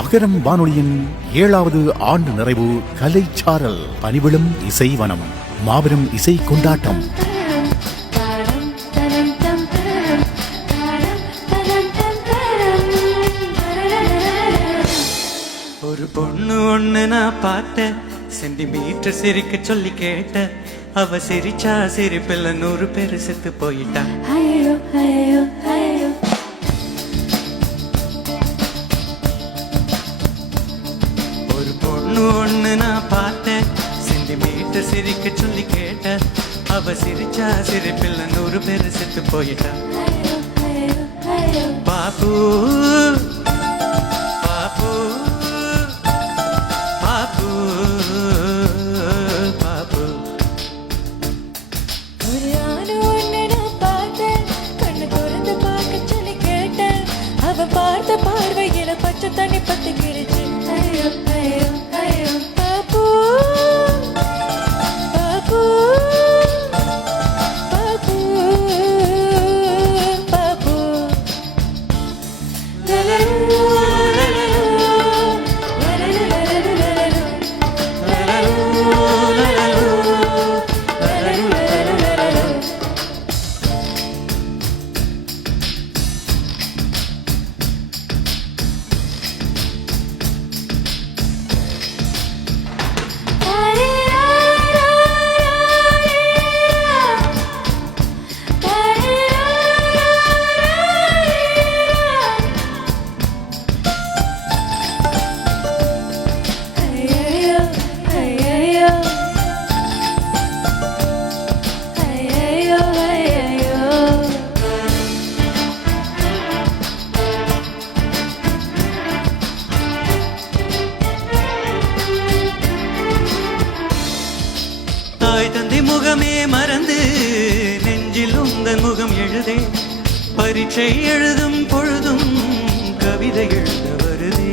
அகரம் வானொலியின் 7வது ஆண்டு நிறைவு கலைச்சாரல் பனிவிழும் இசைவனம் மாபெரும் இசை கொண்டாட்டம். ஒரு பொண்ணு ஒண்ணு நான் பார்த்தேன், சென்டிமீட்டர் சிரிக்க சொல்லி கேட்ட, அவ சிரிச்சா சிரிப்பில் 100 பேர் செத்து போயிட்டா. ஐயோ ஐயோ ஐயோ. ஒரு பொண்ணு ஒண்ணு நான் பார்த்தேன், சென்டிமீட்டர் சிரிக்க சொல்லி கேட்ட, அவ சிரிச்சா சிரிப்பில் 100 பேர் செத்து போயிட்டா. பாப்பு பாப்பு பாப்பு பாப்பு. ஒரு ஆணு ஒண்ணு நான் பார்த்தேன், கண்ணு திறந்து பார்க்க சொல்லி கேட்டேன், அவ பார்த்த பார்வையில பச்சை தண்ணி பத்து கிழிச்சு. ஐயோ ஐயோ ஐயோ. பாப்பு பாப்பு பாப்பு பாப்பு. தாய் தந்தை முகமே மறந்து நெஞ்சில் உந்தன் முகம் எழுதே, பரீட்சை எழுதும் பொழுதும் கவிதை எழுத வருதே.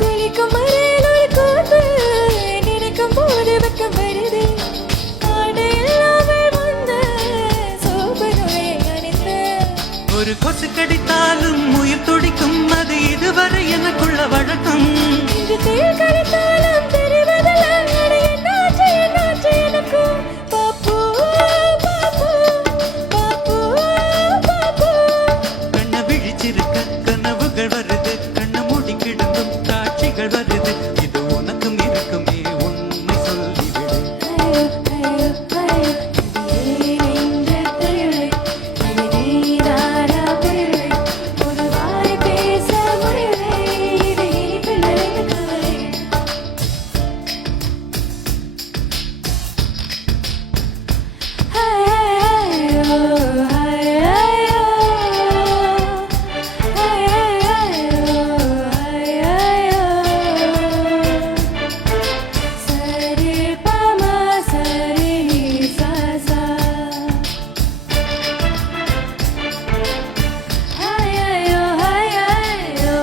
குளிக்கும் மறையில் ஒரு கூத்து நினைக்கும் போது வெக்கம் வருது. ஆடை இல்லாமல் வந்த சோபனுரை அணிந்த. ஒரு கொசு கடித்தாலும் உயிர் துடிக்கும், அது இதுவரை எனக்குள்ள வழக்கம். இன்று தேள் கடித்தாலும் தெரிவதில்லை, அட என்னாச்சு என்னாச்சு எனக்கு. பாப்பு பாப்பு பாப்பு பாப்பு. கண்ண விழிச்சிருக்க கனவுகள் வருது, கண்ண மூடி கிடந்தும் காட்சிகள் வருது. இது உனக்கும் இருக்குமே, உண்மை சொல்லிவிடு. ஐயோ ஐயோ ஐயோ. இது ஏனென்ற தயவு, இது நீதானா பிழை. ஒரு வாய் பேச முடியலை, இது இனிப்பில் நிறைந்த கவலை. ஐயோ ஐயோ சரி பமா சரி சா சா. ஐயோ ஐயோ.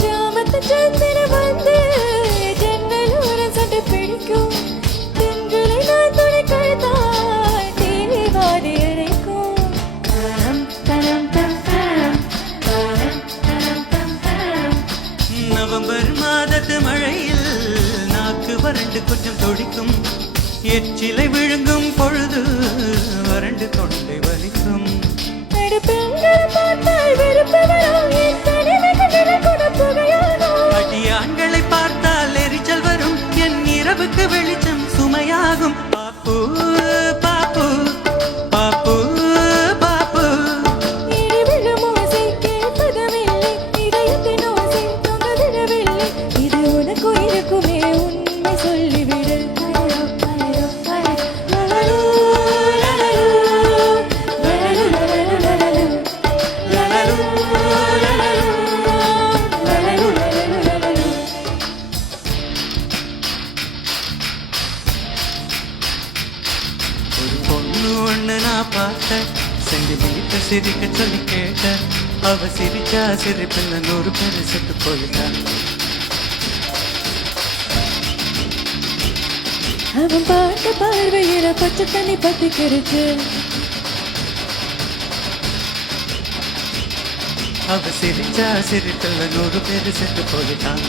ஜாமத்து சந்திரன் வந்து ஜன்னலோரம் சண்டை பிடிக்கும். தென்றலை நான் துணை கழுத்தால் தேவி வாடி அழைக்கும். தரம் தரம் தம் தரம் தரம் தரம் தம் தரம். நவம்பர் மாதத்து மழையில் நாக்கு வறண்டு கொஞ்சம் துடிக்கும், எச்சிலை விழுங்கும் பொழுது வறண்டு தொண்டை வலிக்கும். அட பெண்களை பார்த்தால் வெறுப்பு வரும், என் தனிமைக்கு நிழல் கூட புகையாகும். அடி ஆண்களை பார்த்தால் எரிச்சல் வரும், என் இரவுக்கு வெளிச்சம் சுமையாகும். பாப்பு பாப்பு பாப்பு பாப்பு. இடி விழும் ஓசை கேட்பதுமில்லை, இதயத்தின் ஓசை தொங்கவிடவில்லை. இது உனக்கு இருக்குமே, உண்மை சொல்லிவிடு. ஐயோ ஐயோ ஐயோ. லலலூ, லலலூ, லலலூ, லலலூ, லலலூ, லலலூ, லலலூ, லலலூ. ஒரு பொண்ணு ஒண்ணு நான் பார்த்தேன், சென்டிமீட்டர் சிரிக்க சொல்லி கேட்ட, அவ சிரிச்சா சிரிப்பில் 100 பேர் செத்து போயிட்டான். அவன் பார்த்த பார்வையில பச்சை தண்ணி பத்திக்கிருச்சு. அவ சிரிச்சா சிரிப்பில் 100 பேர் செத்து போயிட்டான்.